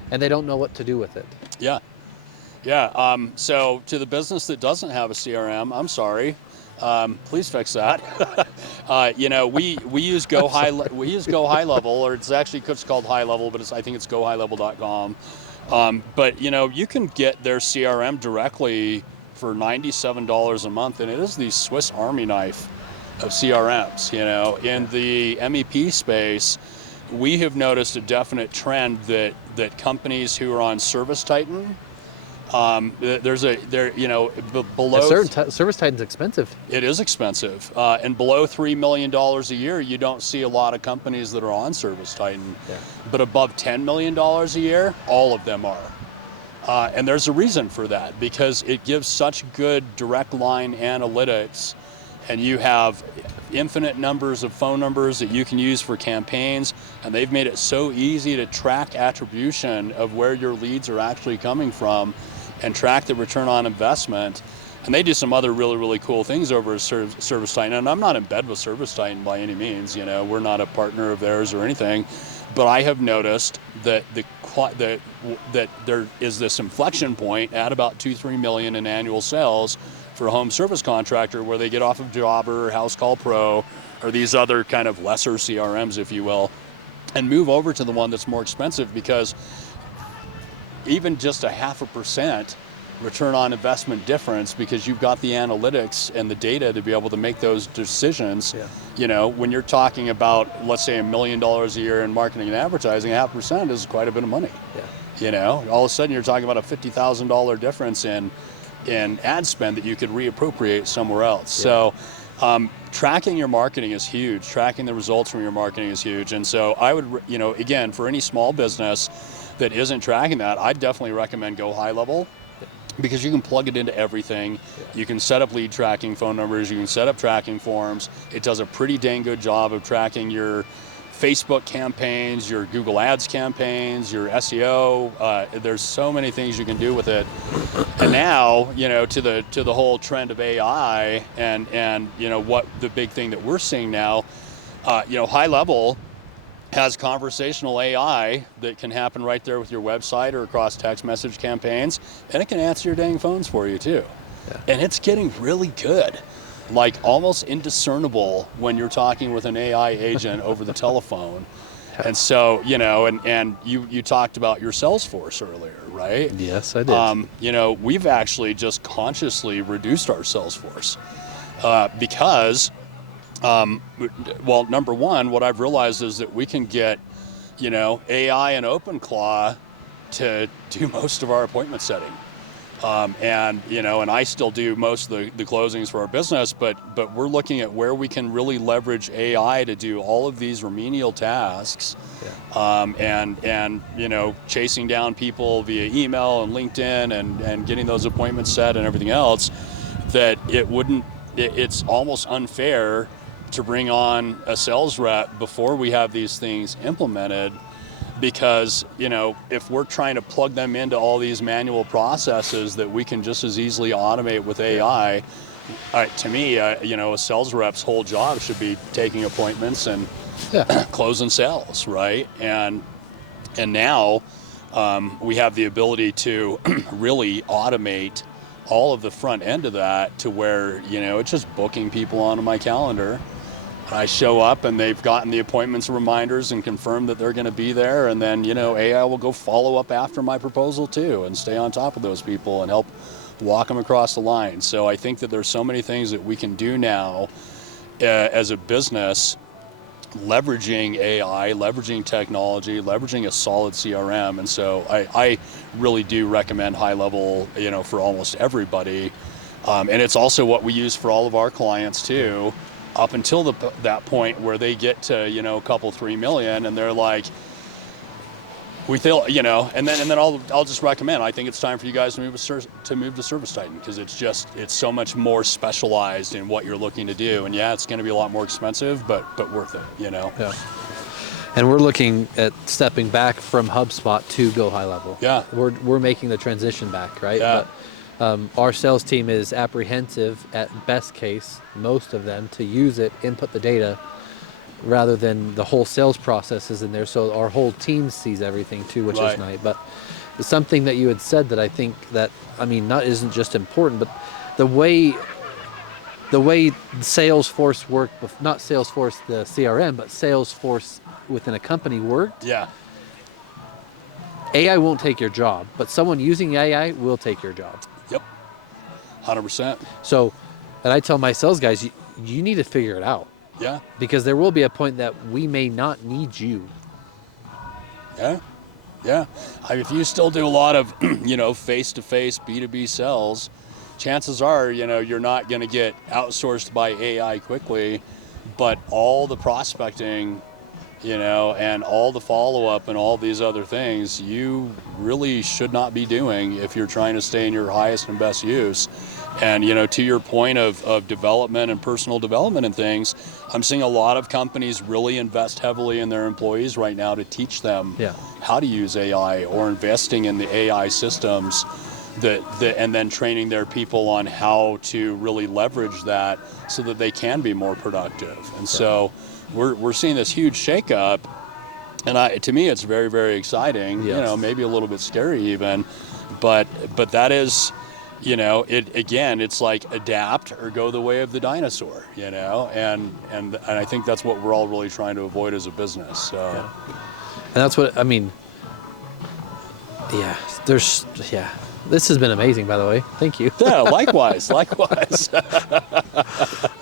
and they don't know what to do with it. So to the business that doesn't have a CRM, I'm sorry. Please fix that. We use Go High. We use Go High Level, or it's called High Level, but I think it's gohighlevel.com. But you can get their CRM directly for $97 a month, and it is the Swiss Army knife of CRMs. In the MEP space, we have noticed a definite trend that companies who are on Service Titan. Below Service Titan's expensive. It is expensive, and below $3 million a year, you don't see a lot of companies that are on Service Titan. But above $10 million a year, all of them are, and there's a reason for that, because it gives such good direct line analytics, and you have infinite numbers of phone numbers that you can use for campaigns, and they've made it so easy to track attribution of where your leads are actually coming from. and track the return on investment. And they do some other really, really cool things over at Service Titan. And I'm not in bed with Service Titan by any means. We're not a partner of theirs or anything. But I have noticed that that there is this inflection point at about 2-3 million in annual sales for a home service contractor, where they get off of Jobber or House Call Pro or these other kind of lesser CRMs, if you will, and move over to the one that's more expensive, because even just a 0.5% return on investment difference, because you've got the analytics and the data to be able to make those decisions. When you're talking about, let's say, $1 million a year in marketing and advertising, 0.5% is quite a bit of money. All of a sudden you're talking about a $50,000 difference in ad spend that you could reappropriate somewhere else. So tracking your marketing is huge. Tracking the results from your marketing is huge. And so I would, again, for any small business that isn't tracking that, I'd definitely recommend go high level, because you can plug it into everything. You can set up lead tracking phone numbers. You can set up tracking forms. It does a pretty dang good job of tracking your Facebook campaigns, your Google Ads campaigns, your SEO. There's so many things you can do with it. And now, to the whole trend of AI and what the big thing that we're seeing now, high level has conversational AI that can happen right there with your website or across text message campaigns, and it can answer your dang phones for you too. And it's getting really good, like almost indiscernible when you're talking with an AI agent over the telephone. And so, and you talked about your Salesforce earlier, right? Yes, I did. We've actually just consciously reduced our Salesforce because well, number one, what I've realized is that we can get, AI and OpenClaw to do most of our appointment setting. And I still do most of the closings for our business, but we're looking at where we can really leverage AI to do all of these remedial tasks, and chasing down people via email and LinkedIn and getting those appointments set and everything else, that it's almost unfair to bring on a sales rep before we have these things implemented, because if we're trying to plug them into all these manual processes that we can just as easily automate with AI, to me, a sales rep's whole job should be taking appointments and closing sales, right? And now we have the ability to really automate all of the front end of that, to where it's just booking people onto my calendar. I show up and they've gotten the appointments reminders and confirmed that they're going to be there, and then AI will go follow up after my proposal too and stay on top of those people and help walk them across the line. So I think that there's so many things that we can do now as a business, leveraging AI, leveraging technology, leveraging a solid CRM. And so I really do recommend high level, for almost everybody. And it's also what we use for all of our clients too, up until that point where they get to, a couple, 3 million, and they're like, we feel, and then I'll just recommend, I think it's time for you guys to move to Service Titan, because it's so much more specialized in what you're looking to do. And it's going to be a lot more expensive, but worth it, Yeah. And we're looking at stepping back from HubSpot to go high level. Yeah. We're making the transition back, right? Yeah. But our sales team is apprehensive at best case, most of them, to use it, input the data, rather than the whole sales process is in there. So our whole team sees everything too, which is nice. But something that you had said that I think that, isn't just important, but the way Salesforce worked, not Salesforce the CRM, but Salesforce within a company worked. Yeah. AI won't take your job, but someone using AI will take your job. Yep. 100%. So, and I tell my sales guys, you need to figure it out. Yeah. Because there will be a point that we may not need you. Yeah. Yeah. If you still do a lot of, face-to-face B2B sales, chances are, you're not going to get outsourced by AI quickly, but all the prospecting, and all the follow-up and all these other things, you really should not be doing if you're trying to stay in your highest and best use. And, to your point of development and personal development and things, I'm seeing a lot of companies really invest heavily in their employees right now to teach them how to use AI, or investing in the AI systems and then training their people on how to really leverage that so that they can be more productive. And so we're seeing this huge shakeup, and to me it's very, very exciting. Yes. Maybe a little bit scary even, but that is, it's like adapt or go the way of the dinosaur, and I think that's what we're all really trying to avoid as a business. So. Yeah. And that's what I mean. Yeah, this has been amazing, by the way. Thank you. Yeah, likewise.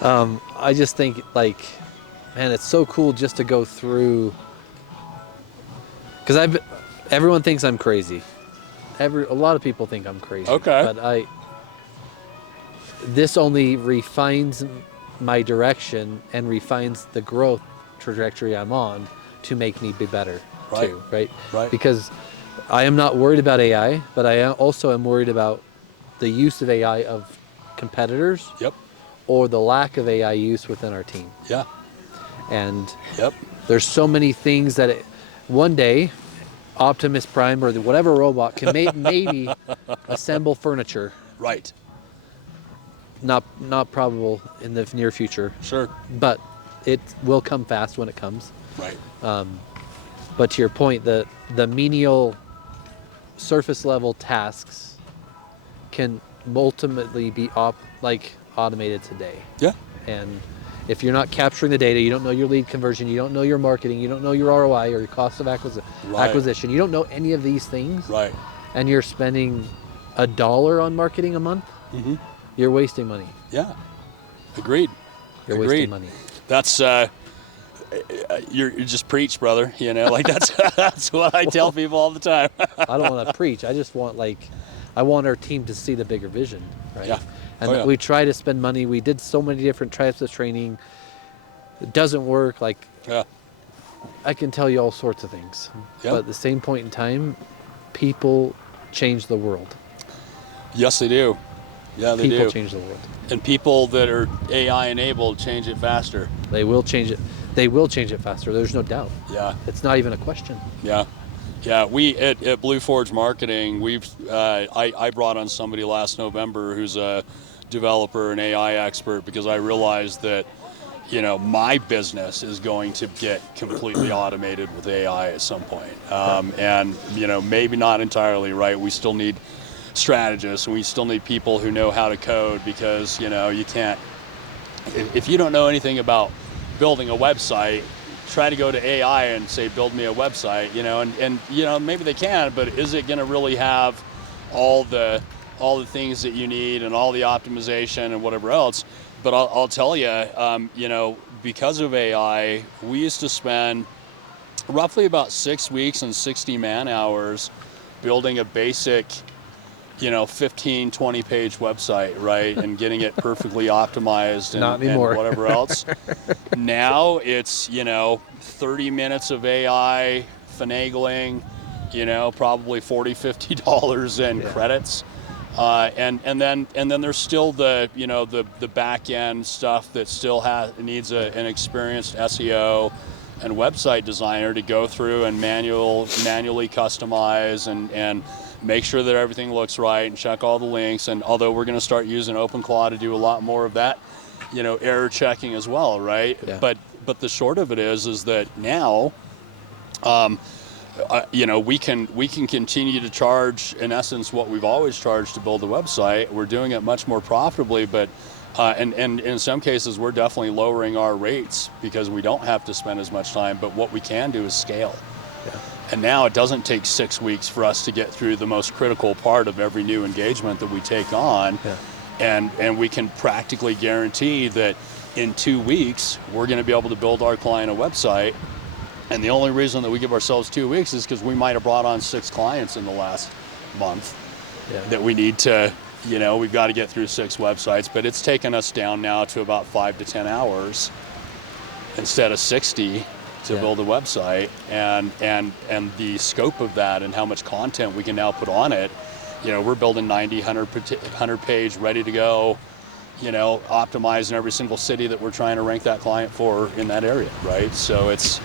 I just think, man, it's so cool just to go through, because everyone thinks I'm crazy. A lot of people think I'm crazy. Okay. But this only refines my direction and refines the growth trajectory I'm on to make me be better too, right? Right. Because I am not worried about AI, but I also am worried about the use of AI of competitors. Yep. Or the lack of AI use within our team. Yeah. And yep. There's so many things that one day Optimus Prime or whatever robot can maybe assemble furniture. Right. Not probable in the near future. Sure. But it will come fast when it comes. Right. But to your point, the menial surface level tasks can ultimately be automated today. Yeah. And if you're not capturing the data, you don't know your lead conversion, you don't know your marketing, you don't know your ROI or your cost of acquisition, you don't know any of these things. Right. And you're spending $1 on marketing a month, you're wasting money. Yeah. Agreed. You're wasting money. That's you just preach, brother. That's what I tell people all the time. I don't want to preach. I just want I want our team to see the bigger vision, right? Yeah. And we try to spend money. We did so many different types of training. It doesn't work. Yeah. I can tell you all sorts of things. Yeah. But at the same point in time, people change the world. Yes, they do. Yeah, they do. People change the world. And people that are AI enabled change it faster. They will change it. They will change it faster. There's no doubt. Yeah. It's not even a question. Yeah. Yeah, we at Blue Forge Marketing, I brought on somebody last November who's a developer and AI expert, because I realized that my business is going to get completely automated with AI at some point. And maybe not entirely, right? We still need strategists, and we still need people who know how to code, because you can't, if you don't know anything about building a website, try to go to AI and say, build me a website, and maybe they can, but is it going to really have all the things that you need and all the optimization and whatever else? But I'll tell you, because of AI, we used to spend roughly about 6 weeks and 60 man hours building a basic 15, 20 page website, right? And getting it perfectly optimized and whatever else. Now it's, 30 minutes of AI finagling, probably $40, $50 in credits. And then there's still the back end stuff that still needs an experienced SEO and website designer to go through and manually customize and make sure that everything looks right and check all the links. And although we're going to start using OpenClaw to do a lot more of that, error checking as well, right? Yeah. But the short of it is that now, we can continue to charge, in essence, what we've always charged to build a website. We're doing it much more profitably, but and in some cases we're definitely lowering our rates because we don't have to spend as much time. But what we can do is scale. Yeah. And now it doesn't take 6 weeks for us to get through the most critical part of every new engagement that we take on. Yeah. And we can practically guarantee that in 2 weeks, we're going to be able to build our client a website. And the only reason that we give ourselves 2 weeks is because we might have brought on 6 clients in the last month that we need to, we've got to get through 6 websites. But it's taken us down now to about 5 to 10 hours instead of 60 to build a website. And the scope of that and how much content we can now put on it, we're building 90, 100 page ready to go, optimized in every single city that we're trying to rank that client for in that area, right? So it's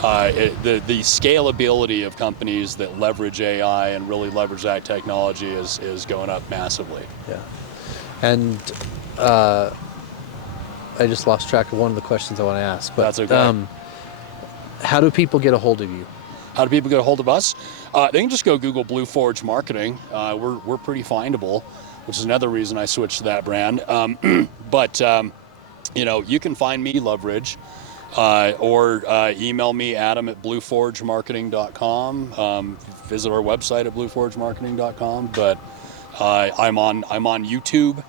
the scalability of companies that leverage AI and really leverage that technology is going up massively. Yeah. And I just lost track of one of the questions I want to ask. But, that's okay. How do people get a hold of you? How do people get a hold of us? They can just go Google Blue Forge Marketing. We're pretty findable, which is another reason I switched to that brand. But you can find me, Loveridge, or email me, Adam at blueforgemarketing.com. Visit our website at blueforgemarketing.com. But I'm on YouTube.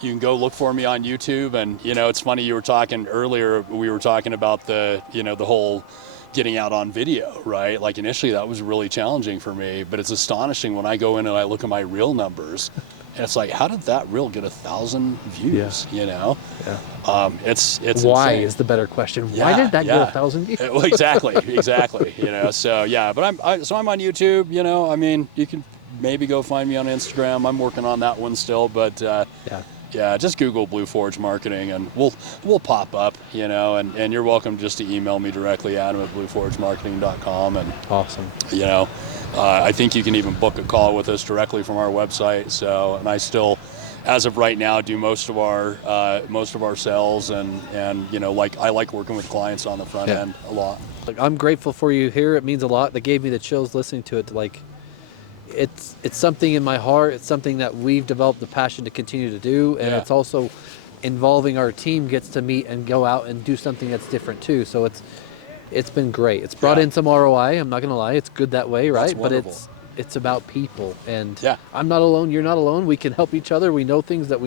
You can go look for me on YouTube. And it's funny, you were talking earlier. We were talking about the whole getting out on video, right? Like initially that was really challenging for me, but it's astonishing when I go in and I look at my reel numbers and it's like, how did that reel get 1,000 views? Yeah. It's why insane. is the better question. Yeah, why did that get 1,000 views? Well, exactly. So yeah, but I'm on YouTube, you can maybe go find me on Instagram. I'm working on that one still, but yeah, just Google Blue Forge Marketing and we'll pop up, and you're welcome just to email me directly, Adam at blueforgemarketing.com. And awesome. I think you can even book a call with us directly from our website. So, and I still, as of right now, do most of our sales and I like working with clients on the front end a lot. I'm grateful for you here. It means a lot. That gave me the chills listening to it. It's something in my heart. It's something that we've developed the passion to continue to do, and it's also involving our team gets to meet and go out and do something that's different too. So it's been great. It's brought in some ROI. I'm not gonna lie. It's good that way, right? But it's about people, and I'm not alone. You're not alone. We can help each other. We know things that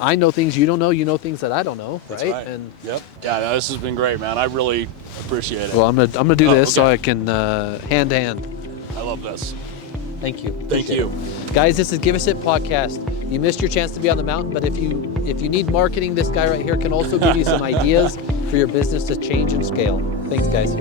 I know things you don't know. You know things that I don't know, right? That's right. And this has been great, man. I really appreciate it. Well, I'm gonna do this so I can hand to hand. I love this. Thank you. Thank you. Guys, this is Give Us It podcast. You missed your chance to be on the mountain, but if you need marketing, this guy right here can also give you some ideas for your business to change and scale. Thanks, guys.